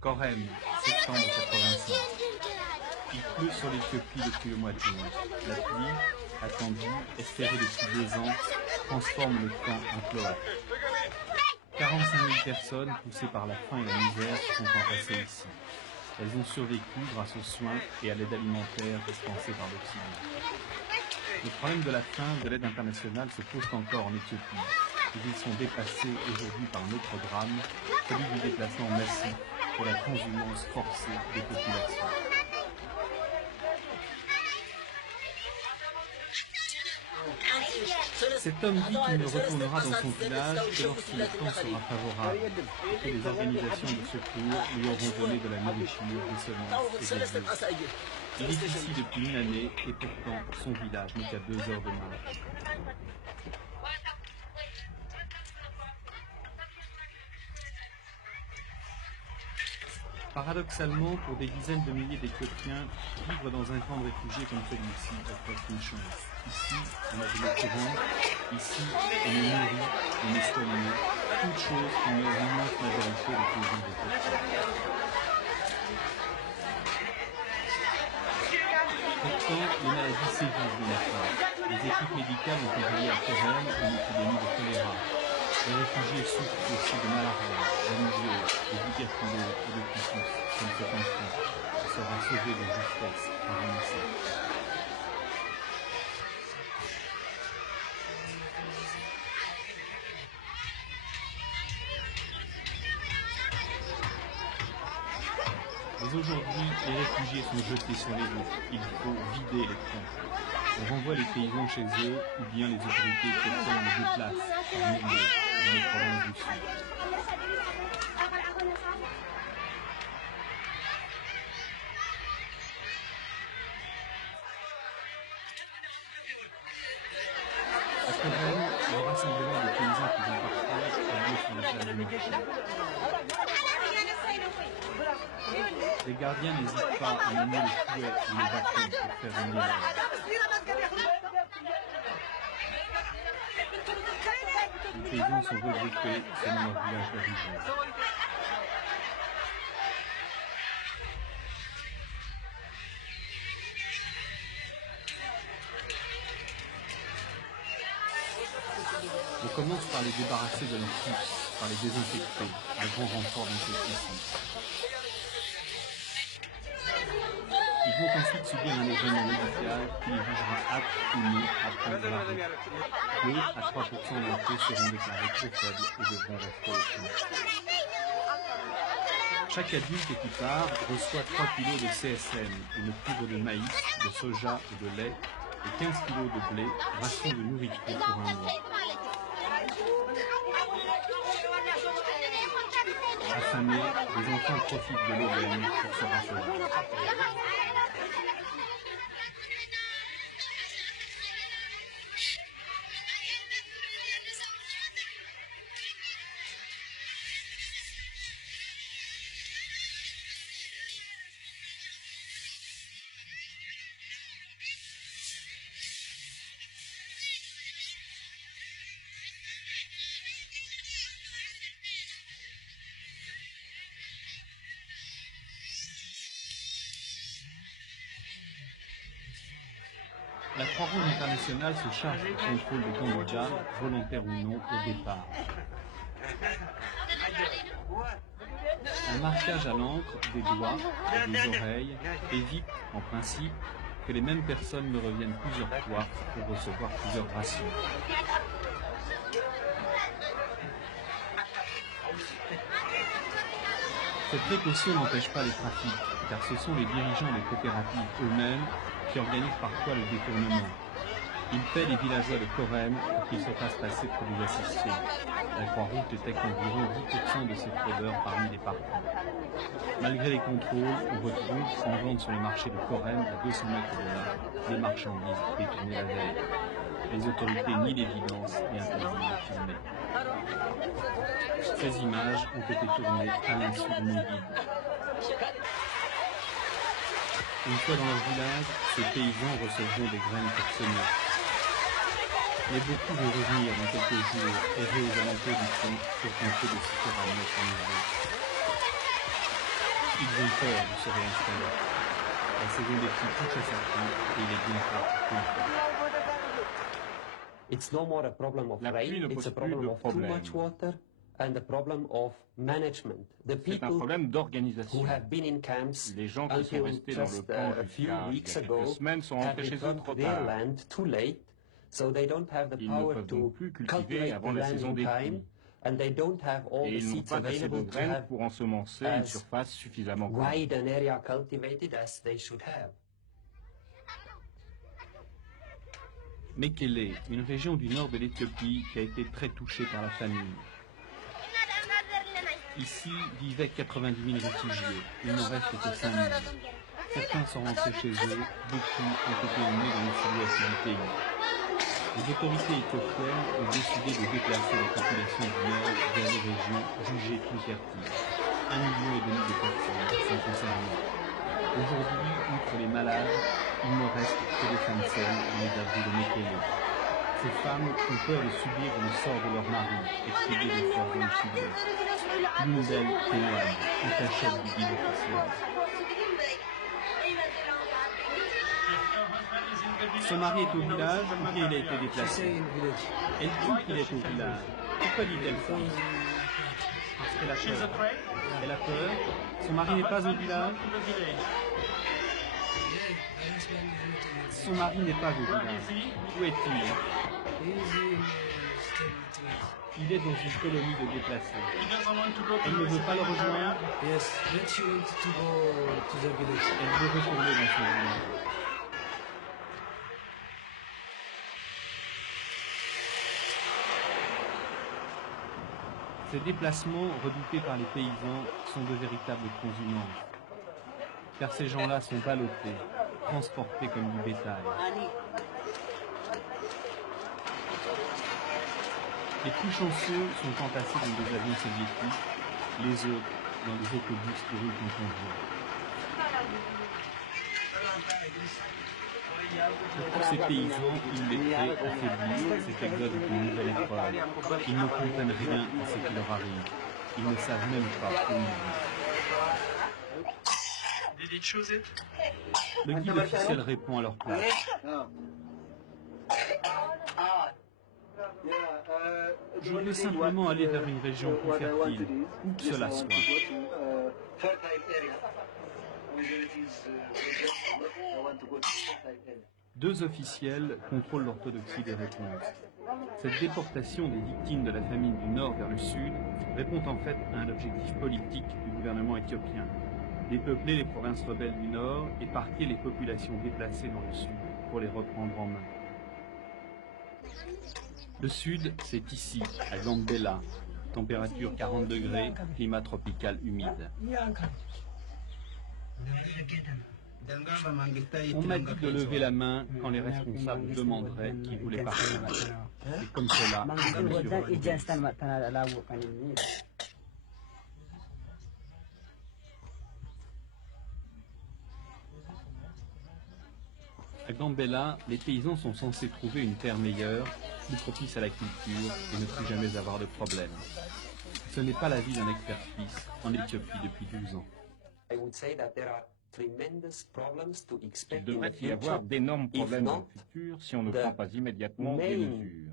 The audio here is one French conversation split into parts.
Corem, septembre 85. Il pleut sur l'Éthiopie depuis le mois de juin. La pluie, attendue, espérée depuis 2 ans, transforme le camp en cloaque. 45 000 personnes, poussées par la faim et la misère, se sont entassées ici. Elles ont survécu grâce aux soins et à l'aide alimentaire dispensée par l'Occident. Le problème de la faim, de l'aide internationale se pose encore en Éthiopie. Mais ils sont dépassés aujourd'hui par un autre drame, celui du déplacement massif pour la transhumance forcée des populations. Cet homme dit qu'il ne retournera dans son village que lorsque le temps sera favorable et que les organisations de secours lui auront donné de la nourriture, des semences et des œufs. Il est ici depuis une année et pourtant son village n'est qu'à 2 heures de marche. Paradoxalement, pour des dizaines de milliers d'Éthiopiens, vivre dans un camp de réfugiés comme celui-ci est presque une chance. Ici, on a de l'eau courante, ici, on est nourri, on est soigné, toute chose qui met en immense majorité le plaisir des Éthiopiens. Pourtant, les maladies sévissent dans la faim. Les équipes médicales ont envoyé à Corem une épidémie de choléra. Les réfugiés souffrent aussi de malaria, d'amniose, de tuberculose et de typhus, comme cet enfant, qui sera sauvé de justesse par un médecin. Mais aujourd'hui, les réfugiés sont jetés sur les routes. Il faut vider les camps. On renvoie les paysans chez eux, ou bien les autorités éthiopiennes les déplacent par milliers dans les provinces du Sud. À Corem, le rassemblement des paysans qui vont partir a lieu sur la place du marché. Les gardiens n'hésitent pas à mener les fouets ou les bâtons pour faire régner l'ordre. Les paysans sont regroupés selon leur village d'origine. On commence par les débarrasser de leurs puces, par les désinfecter, à grand renfort d'insecticides. Ils vont ensuite subir un examen médical qui les jugera aptes ou non à prendre la route. 2 à 3% d'entre eux seront déclarés trop faibles et devront rester au camp. Chaque adulte qui part reçoit 3 kg de CSM, une poudre de maïs, de soja et de lait, et 15 kg de blé, ration de nourriture pour un mois. Affamés, les enfants profitent de l'aubaine pour se rassasier. La Croix-Rouge internationale se charge du contrôle des candidats, volontaires ou non, au départ. Un marquage à l'encre des doigts et des oreilles évite, en principe, que les mêmes personnes ne reviennent plusieurs fois pour recevoir plusieurs rations. Cette précaution n'empêche pas les trafics, car ce sont les dirigeants des coopératives eux-mêmes qui organisent parfois le détournement. Ils paient les villageois de Corem pour qu'ils se fassent passer pour des assistés. La Croix-Rouge détecte environ 10% de ces fraudeurs parmi les partis. Malgré les contrôles, on retrouve, en vente sur le marché de Corem, à 200 mètres de là, des marchandises détournées la veille. Les autorités nient l'évidence et interdisent de filmer. Ces images ont été tournées à l'insu de nos guides. Une fois dans leur village, ces paysans recevront des graines pour semer. Mais beaucoup vont revenir dans quelques jours, errer aux alentours du camp pour tenter de s'y faire à notre niveau. Ils ont peur de se réinstaller. La saison des pluies touche à sa fin et il est bien tard. It's no more a problem of La pluie rain, ne it's a pose plus problem de of too problème. much water and a problem of management. The C'est un people problème who d'organisation. have been in camps Les gens qui sont until restés dans le just camp a few jusqu'à il y weeks a ago quelques semaines sont have rentrés chez eux returned trop to their tard. land too late, so they don't have the Ils ne power peuvent donc to plus cultiver cultivate avant the la land saison in des time, pluies. and they don't have all Et the ils n'ont seeds pas assez de available to graines have pour ensemencer une as surface suffisamment grande. wide an area cultivated as they should have. Mekele, une région du nord de l'Éthiopie qui a été très touchée par la famine. Ici vivaient 90 000 réfugiés, il n'en reste que 5 000. Certains sont rentrés chez eux, beaucoup ont été emmenés dans le sud-ouest du pays. Les autorités éthiopiennes ont décidé de déplacer la population du nord vers les régions jugées plus fertiles. 1,5 million de personnes sont concernées. Aujourd'hui, outre les malades, il ne reste que des femmes seules dans les abris de Mekele. Ces femmes ont peur de subir le sort de leur mari, expédié de force dans le sud-ouest. L'une d'elles témoigne, en cachette du guide officiel. Son mari est au village ou bien il a été déplacé? Elle dit qu'il est au village. Pourquoi dit-elle ça? Parce qu'elle a peur. Elle a peur. Son mari n'est pas au village. Son mari n'est pas au village. Où est-il? Il est dans une colonie de déplacés. Elle ne veut pas le rejoindre. Elle veut retourner dans son village. Ces déplacements redoutés par les paysans sont de véritables transhumances. Car ces gens-là sont ballottés, transportés comme du bétail. Les plus chanceux sont entassés dans des avions soviétiques, les autres dans des autobus qui roulent en convoi. Pour ces paysans, illettrés, affaiblis, cet exode est une nouvelle épreuve. Ils ne comprennent rien à ce qui leur arrive. Ils ne savent même pas où ils vivent. Le guide officiel répond à leur place. Je veux simplement aller vers une région plus fertile, où que cela soit. Deux officiels contrôlent l'orthodoxie des réponses. Cette déportation des victimes de la famine du nord vers le sud répond en fait à un objectif politique du gouvernement éthiopien. Dépeupler les provinces rebelles du nord et parquer les populations déplacées dans le sud pour les reprendre en main. Le sud, c'est ici, à Gambela, température 40 degrés, climat tropical humide. On m'a dit de lever la main quand les responsables demanderaient qui voulait partir. C'est comme cela que je me suis retrouvé. À Gambela, les paysans sont censés trouver une terre meilleure, plus propice à la culture et ne plus jamais avoir de problème. Ce n'est pas la vie d'un expert-fils en Éthiopie depuis 12 ans. Il devrait y avoir d'énormes problèmes dans le futur si on ne prend pas immédiatement des mesures.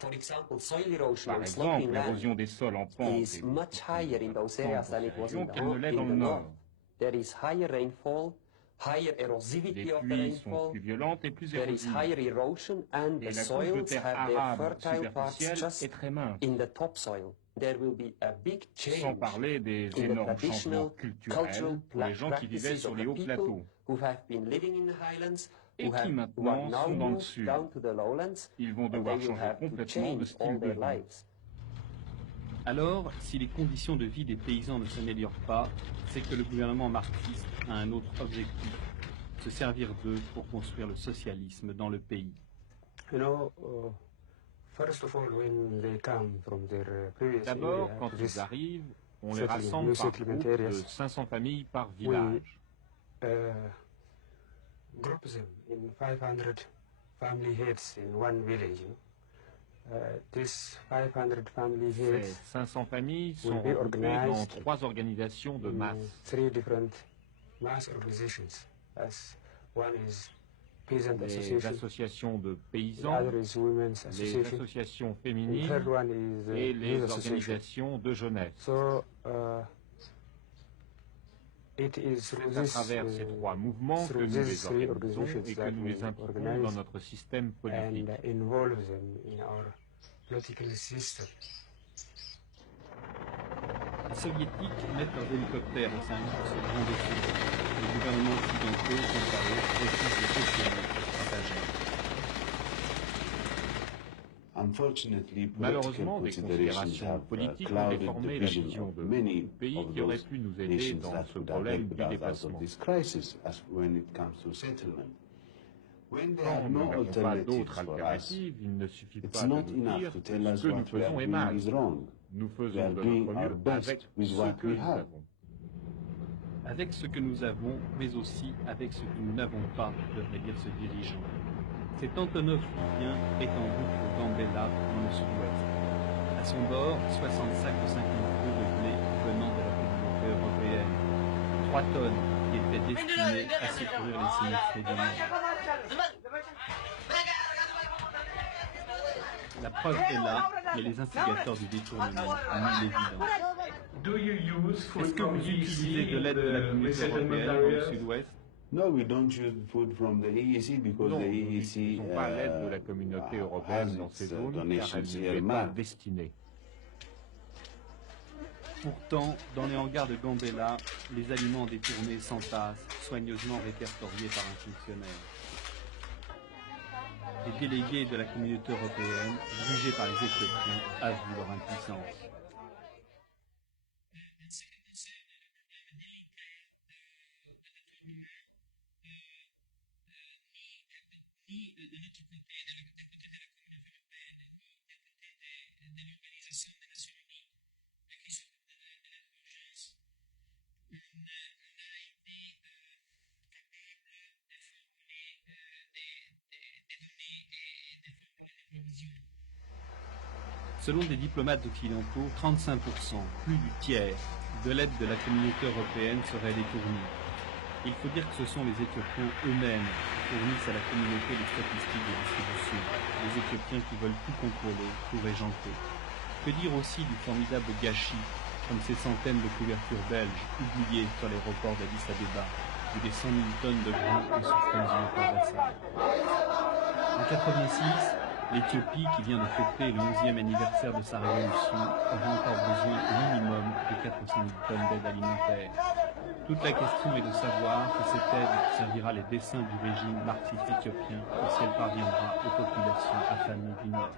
Par exemple, l'érosion des sols en pente est qu'elle ne l'est dans le nord. Les pluies sont plus violentes et plus érosives. Et la couche de terre arable superficielle est très mince. Sans parler des énormes changements culturels pour les gens qui vivaient sur les hauts plateaux et qui maintenant sont dans le sud. Ils vont devoir changer complètement de style de vie. Alors, si les conditions de vie des paysans ne s'améliorent pas, c'est que le gouvernement marxiste a un autre objectif, se servir d'eux pour construire le socialisme dans le pays. D'abord, quand ils arrivent, on les rassemble par groupe de 500 familles par village. Ces 500 familles sont regroupées dans 3 organisations de masse. Les associations de paysans, les associations féminines et les organisations de jeunesse. C'est à travers ces 3 mouvements que nous les organisons et que nous les impliquons dans notre système politique. Les soviétiques mettent leurs hélicoptères au service de ce grand défi. Les gouvernements occidentaux, quant à eux, refusent de cautionner cette stratagème. Malheureusement, des considérations politiques ont déformé la vision de beaucoup de pays qui auraient pu nous aider dans ce problème du déplacement. Quand nous n'avons pas d'autre alternative, il ne suffit pas de nous dire ce que nous faisons est mal. Nous faisons de notre mieux avec ce que nous avons. Avec ce que nous avons, mais aussi avec ce que nous n'avons pas, devrait dire ce dirigeant. Cet Antonov libyen est en route au Gambela, dans le sud-ouest. À son bord, 60 sacs de 50 kg de blé venant de la communauté européenne. 3 tonnes qui étaient destinées à secourir les sinistrés du monde. La preuve est là, mais les instigateurs du détournement ont mis l'évidence. Est-ce que vous utilisez de l'aide de la communauté européenne dans le sud-ouest? Non, nous n'utilisons pas l'aide de la communauté européenne dans ces zones, car elle n'y est pas destinée. Pourtant, dans les hangars de Gambela, les aliments détournés s'entassent, soigneusement répertoriés par un fonctionnaire. Les délégués de la communauté européenne, jugés par les Éthiopiens, avouent leur impuissance. Selon des diplomates occidentaux, 35%, plus du tiers, de l'aide de la communauté européenne serait détournée. Il faut dire que ce sont les Éthiopiens eux-mêmes qui fournissent à la communauté les statistiques de distribution, les Éthiopiens qui veulent tout contrôler, tout régenter. Que dire aussi du formidable gâchis, comme ces centaines de couvertures belges oubliées sur les reports d'Addis Abeba, ou des 100 000 tonnes de grains en souffrance irréparable. En 86, l'Éthiopie, qui vient de fêter le 11e anniversaire de sa révolution, aura encore besoin au minimum de 400 000 tonnes d'aide alimentaire. Toute la question est de savoir si cette aide servira les desseins du régime marxiste éthiopien ou si elle parviendra aux populations affamées du Nord.